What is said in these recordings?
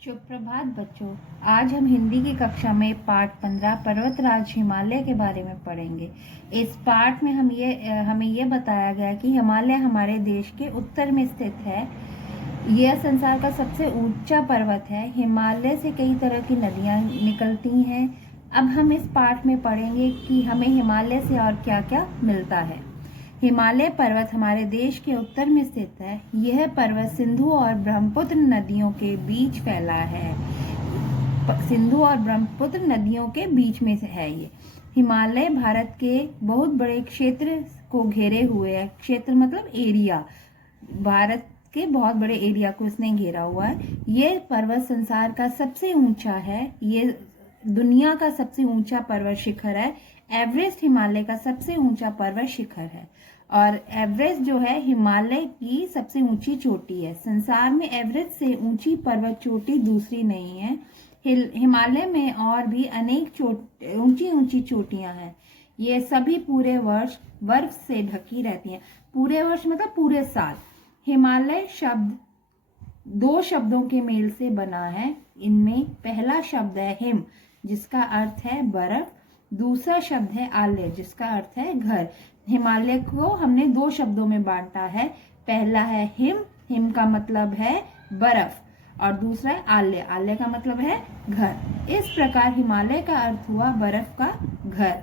शुभ प्रभात बच्चों। आज हम हिंदी की कक्षा में पाठ 15 पर्वतराज हिमालय के बारे में पढ़ेंगे। इस पाठ में हमें ये बताया गया कि हिमालय हमारे देश के उत्तर में स्थित है। यह संसार का सबसे ऊंचा पर्वत है। हिमालय से कई तरह की नदियां निकलती हैं। अब हम इस पाठ में पढ़ेंगे कि हमें हिमालय से और क्या क्या मिलता है। हिमालय पर्वत हमारे देश के उत्तर में स्थित है। यह पर्वत सिंधु और ब्रह्मपुत्र नदियों के बीच फैला है। सिंधु और ब्रह्मपुत्र नदियों के बीच में है ये। हिमालय भारत के बहुत बड़े क्षेत्र को घेरे हुए है। क्षेत्र मतलब एरिया, भारत के बहुत बड़े एरिया को इसने घेरा हुआ है। ये पर्वत संसार का सबसे ऊंचा है। ये दुनिया का सबसे ऊंचा पर्वत शिखर है। एवरेस्ट हिमालय का सबसे ऊंचा पर्वत शिखर है और एवरेस्ट जो है हिमालय की सबसे ऊंची चोटी है। संसार में एवरेस्ट से ऊंची पर्वत चोटी दूसरी नहीं है। हिमालय में और भी अनेक ऊंची ऊंची चोटियां हैं। ये सभी पूरे वर्ष बर्फ से ढकी रहती हैं। पूरे वर्ष मतलब पूरे साल। हिमालय शब्द दो शब्दों के मेल से बना है। इनमें पहला शब्द है हिम, जिसका अर्थ है बर्फ। दूसरा शब्द है आलय, जिसका अर्थ है घर। हिमालय को हमने दो शब्दों में बांटा है। पहला है हिम, हिम का मतलब है बर्फ, और दूसरा है आलय, आलय का मतलब है घर। इस प्रकार हिमालय का अर्थ हुआ बर्फ का घर।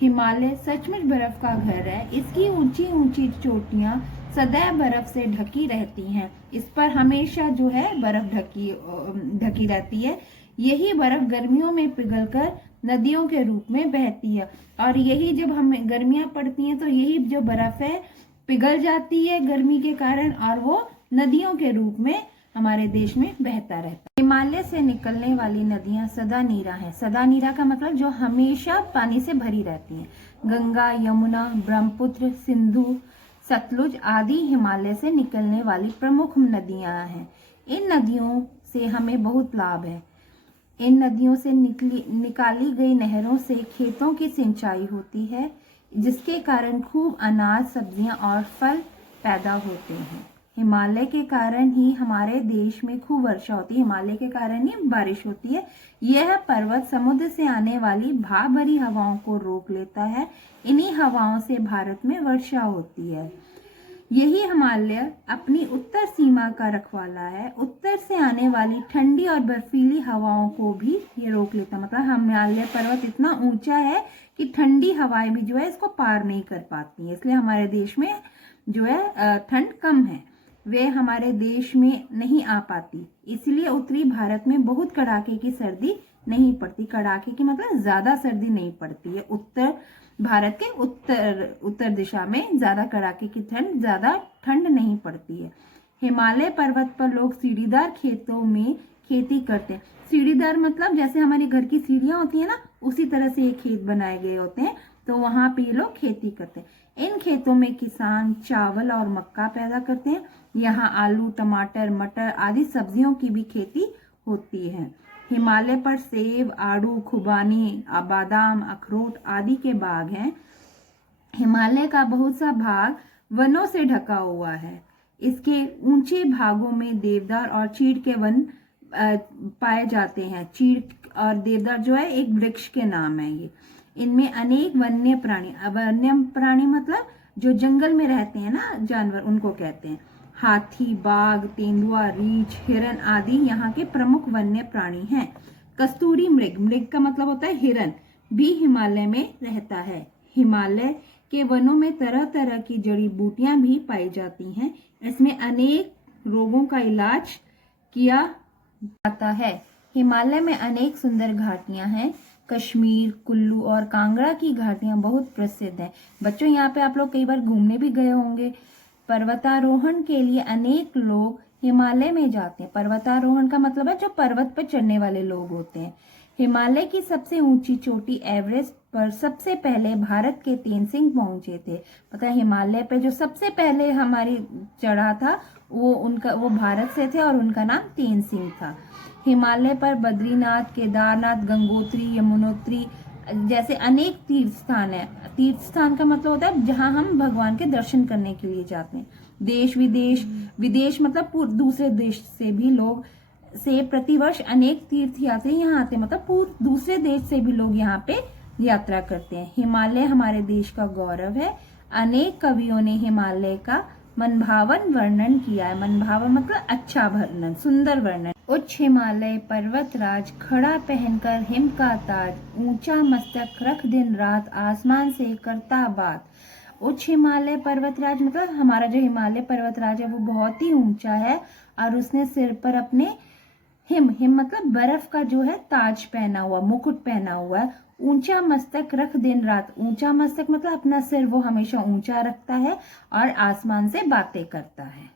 हिमालय सचमुच बर्फ का घर है। इसकी ऊंची ऊंची चोटियां सदैव बर्फ से ढकी रहती हैं। इस पर हमेशा जो है बर्फ ढकी रहती है। यही बर्फ गर्मियों में पिघलकर नदियों के रूप में बहती है और यही जब हमें गर्मियां पड़ती हैं तो यही जो बर्फ है पिघल जाती है गर्मी के कारण और वो नदियों के रूप में हमारे देश में बहता रहता है। हिमालय से निकलने वाली नदियां सदा नीरा हैं। सदा नीरा का मतलब जो हमेशा पानी से भरी रहती हैं। गंगा, यमुना, ब्रह्मपुत्र, सिंधु, सतलुज आदि हिमालय से निकलने वाली प्रमुख नदियां हैं। इन नदियों से हमें बहुत लाभ है। इन नदियों से निकाली गई नहरों से खेतों की सिंचाई होती है, जिसके कारण खूब अनाज, सब्जियां और फल पैदा होते हैं। हिमालय के कारण ही हमारे देश में खूब वर्षा होती है। हिमालय के कारण ही बारिश होती है। यह पर्वत समुद्र से आने वाली भाप भरी हवाओं को रोक लेता है। इन्हीं हवाओं से भारत में वर्षा होती है। यही हिमालय अपनी उत्तर सीमा का रखवाला है। उत्तर से आने वाली ठंडी और बर्फीली हवाओं को भी ये रोक लेता। मतलब हिमालय पर्वत इतना ऊंचा है कि ठंडी हवाएं भी जो है इसको पार नहीं कर पाती है। इसलिए हमारे देश में जो है ठंड कम है, वे हमारे देश में नहीं आ पाती। इसलिए उत्तरी भारत में बहुत कड़ाके की सर्दी नहीं पड़ती। कड़ाके की मतलब ज्यादा सर्दी नहीं पड़ती है। उत्तर भारत के उत्तर दिशा में ज्यादा कड़ाके की ज्यादा ठंड नहीं पड़ती है। हिमालय पर्वत पर लोग सीढ़ीदार खेतों में खेती करते हैं। सीढ़ीदार मतलब जैसे हमारे घर की सीढ़ियां होती है ना, उसी तरह से ये खेत बनाए गए होते हैं। तो वहां पे लोग खेती करते हैं। इन खेतों में किसान चावल और मक्का पैदा करते हैं। यहाँ आलू, टमाटर, मटर आदि सब्जियों की भी खेती होती है। हिमालय पर सेब, आड़ू, खुबानी, बादाम, अखरोट आदि के बाग हैं। हिमालय का बहुत सा भाग वनों से ढका हुआ है। इसके ऊंचे भागों में देवदार और चीड़ के वन पाए जाते हैं। चीड़ और देवदार जो है एक वृक्ष के नाम है ये। इनमें अनेक वन्य प्राणी मतलब जो जंगल में रहते हैं ना जानवर, उनको कहते हैं। हाथी, बाघ, तेंदुआ, रीछ, हिरन आदि यहाँ के प्रमुख वन्य प्राणी हैं। कस्तूरी मृग, मृग का मतलब होता है हिरन, भी हिमालय में रहता है। हिमालय के वनों में तरह तरह की जड़ी बूटियां भी पाई जाती हैं। इसमें अनेक रोगों का इलाज किया जाता है। हिमालय में अनेक सुंदर घाटियां हैं। कश्मीर, कुल्लू और कांगड़ा की घाटियां बहुत प्रसिद्ध हैं। बच्चों, यहाँ पे आप लोग कई बार घूमने भी गए होंगे। पर्वतारोहण के लिए अनेक लोग हिमालय में जाते हैं। पर्वतारोहण का मतलब है जो पर्वत पर चढ़ने वाले लोग होते हैं। हिमालय की सबसे ऊंची चोटी एवरेस्ट पर सबसे पहले भारत के तेनसिंग पहुंचे थे। पता है, हिमालय पे जो सबसे पहले हमारी चढ़ा था वो भारत से थे और उनका नाम तेनसिंग था। हिमालय पर बद्रीनाथ, केदारनाथ, गंगोत्री, यमुनोत्री जैसे अनेक तीर्थ स्थान है। तीर्थ स्थान का मतलब होता है जहां हम भगवान के दर्शन करने के लिए जाते हैं। देश विदेश मतलब दूसरे देश से भी लोग से प्रतिवर्ष अनेक तीर्थयात्री यहाँ आते हैं, मतलब दूसरे देश से भी लोग यहाँ पे यात्रा करते हैं। हिमालय हमारे देश का गौरव है। अनेक कवियों ने हिमालय का मनभावन वर्णन किया है। मनभावन मतलब अच्छा वर्णन, सुंदर वर्णन। उच्च हिमालय पर्वतराज खड़ा पहनकर हिम का ताज, ऊंचा मस्तक रख दिन रात आसमान से करता बात। उच्च हिमालय पर्वतराज मतलब हमारा जो हिमालय पर्वतराज है वो बहुत ही ऊंचा है और उसने सिर पर अपने हिम मतलब बर्फ का जो है ताज पहना हुआ, मुकुट पहना हुआ है। ऊंचा मस्तक रख दिन रात, ऊंचा मस्तक मतलब अपना सिर वो हमेशा ऊंचा रखता है और आसमान से बातें करता है।